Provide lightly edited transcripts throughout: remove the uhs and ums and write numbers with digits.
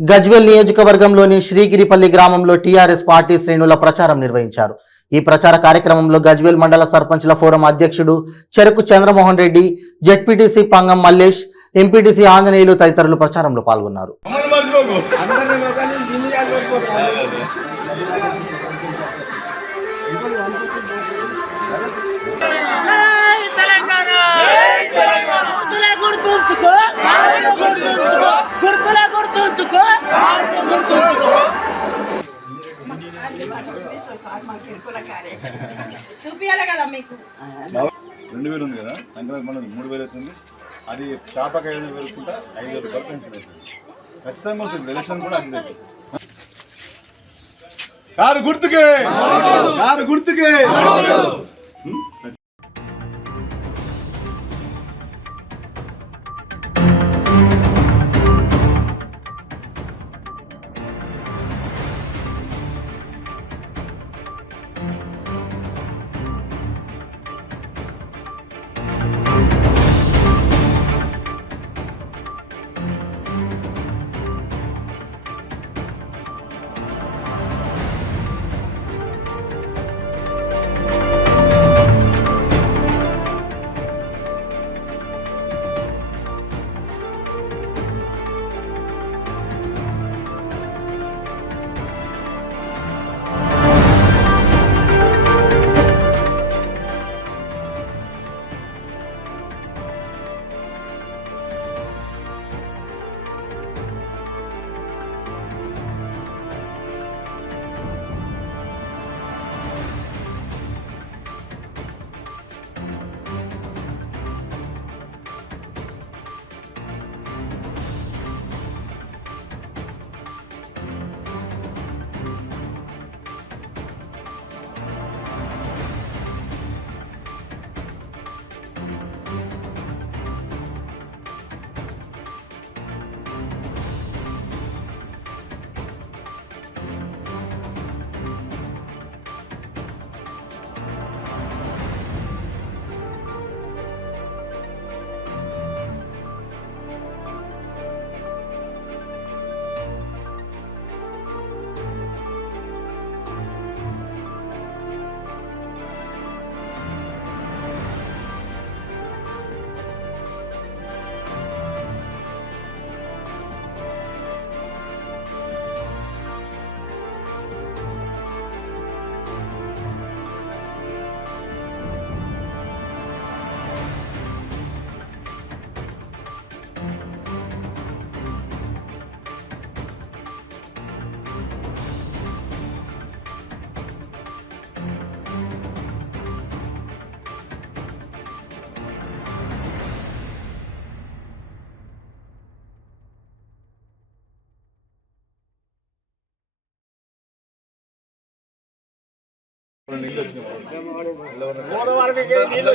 గజ్వేల్ నియోజకవర్గంలోని శ్రీగిరిపల్లి గ్రామంలో TRS party శ్రేణుల ప్రచారం నిర్వహించారు. ఈ ప్రచార కార్యక్రమంలో గజ్వేల్ మండల సర్పంచ్ల ఫోరం అధ్యక్షుడు చెరుకు చంద్రమోహన్ రెడ్డి, జెడ్పీటీసీ పంగం మల్లేష్, ఎంపీటీసీ ఆంజనేయులు తదితరులు ప్రచారంలో పాల్గొన్నారు. చూపియాలి కదా మీకు 2000 ఉంది కదా, సంక్రాంతి మనం 3000 అవుతుంది. అది చాపకాయ వేసుకుంటా 5000 వరకు పెంచుతుంది. ఖచ్చితంగా వస్తుంది. ఎలక్షన్ కూడా అది కారు గుర్తుకే, కారు గుర్తుకే.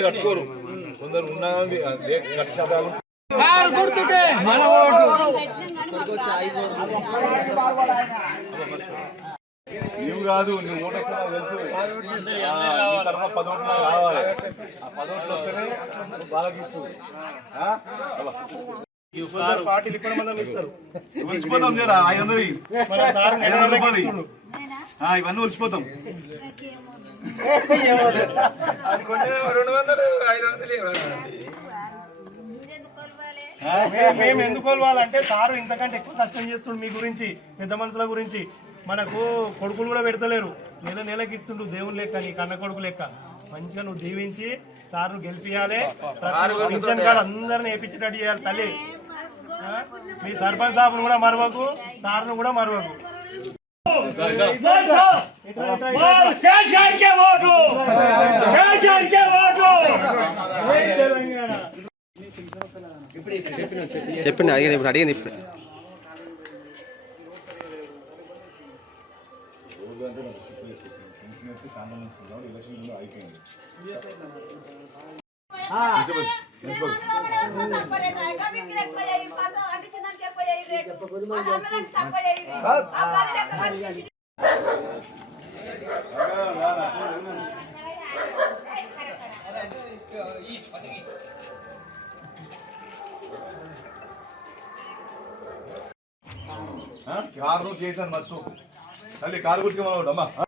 కట్టుకోరు కొందరు ఉన్నా నువ్వు కాదు, నువ్వు ఓటు తెలుసు. 10 ఓట్లు రావాలి. ఆ 10 ఓట్లు వస్తేనే వాళ్ళకి ఇస్తుంది. పార్టీలు ఇక్కడ మనం ఇస్తారు. ఉలిసిపోతాం జరా 500 ఇవన్నీ ఉలిసిపోతాం. మేము ఎందుకు కొలవాలంటే సారు ఇంతకంటే ఎక్కువ కష్టం చేస్తుండు మీ గురించి, పెద్ద మనుషుల గురించి. మనకు కొడుకులు కూడా పెడతలేరు, నెలకి ఇస్తుండు దేవుని లెక్క, నీ కన్న కొడుకు లెక్క. మంచిగా నువ్వు దీవించి సార్ను గెలిపియాలి. ఫంక్షన్ కార్డు అందరిని వేయించేటట్టు చేయాలి తల్లి. మీ సర్పంచ్ సాబును కూడా మరవకు, సార్ను కూడా మరవకు. చెప్పండి, అడిగింది ఇప్పుడు. కారు నువ్వు చేశాను మస్తు తల్లి కారు గుర్తుగా అమ్మా